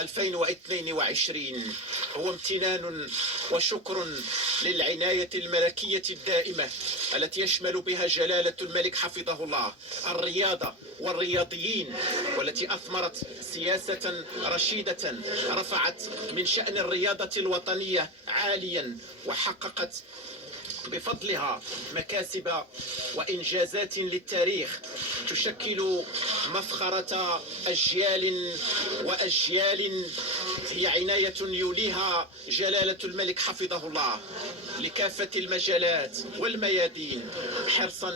2022 هو امتنان وشكر للعناية الملكية الدائمة التي يشمل بها جلالة الملك حفظه الله الرياضة والرياضيين، والتي أثمرت سياسة رشيدة رفعت من شأن الرياضة الوطنية عاليا، وحققت بفضلها مكاسب وإنجازات للتاريخ تشكل مفخرة أجيال وأجيال. هي عناية يوليها جلالة الملك حفظه الله لكافة المجالات والميادين، حرصا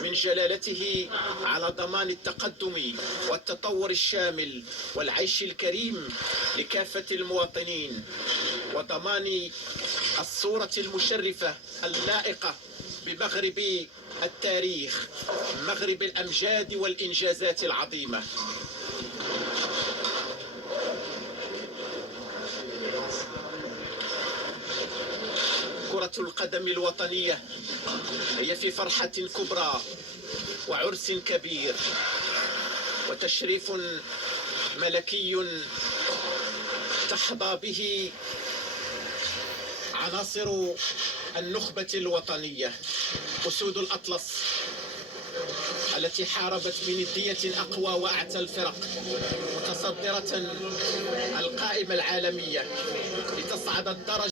من جلالته على ضمان التقدم والتطور الشامل والعيش الكريم لكافة المواطنين، وضمان الصورة المشرفة اللائقة بمغرب التاريخ، مغرب الأمجاد والإنجازات العظيمة. كرة القدم الوطنية هي في فرحة كبرى وعرس كبير وتشريف ملكي تحظى به عناصر النخبة الوطنية، أسود الأطلس التي حاربت بندية أقوى وأعتى الفرق، متصدرة القائمة العالمية لتصعد الدرجة